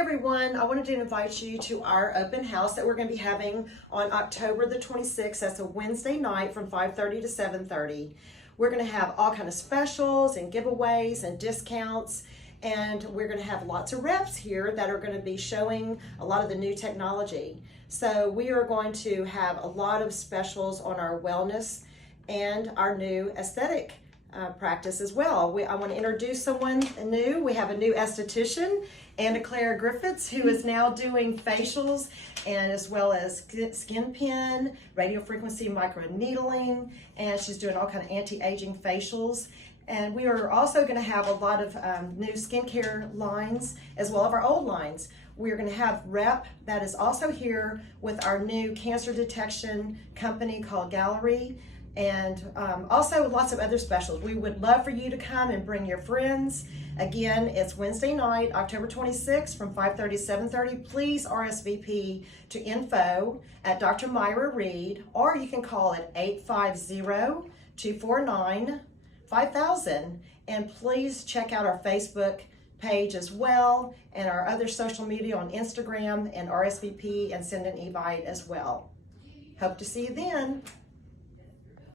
everyone, I wanted to invite you to our open house that we're going to be having on October the 26th. That's a Wednesday night from 5:30 to 7:30. We're going to have all kind of specials and giveaways and discounts, and we're going to have lots of reps here that are going to be showing a lot of the new technology. So we are going to have a lot of specials on our wellness and our new aesthetic practice as well. I want to introduce someone new. We have a new esthetician, Claire Griffiths, who is now doing facials and as well as skin pin, radio frequency microneedling, and she's doing all kind of anti-aging facials. And we are also going to have a lot of new skincare lines as well as our old lines. We're going to have rep that is also here with our new cancer detection company called Gallery, and also lots of other specials. We would love for you to come and bring your friends. Again, it's Wednesday night, October 26th from 5:30 to 7:30. Please RSVP to info at Dr. Myra Reed, or you can call it 850-249-5000. And please check out our Facebook page as well, and our other social media on Instagram, and RSVP and send an invite as well. Hope to see you then.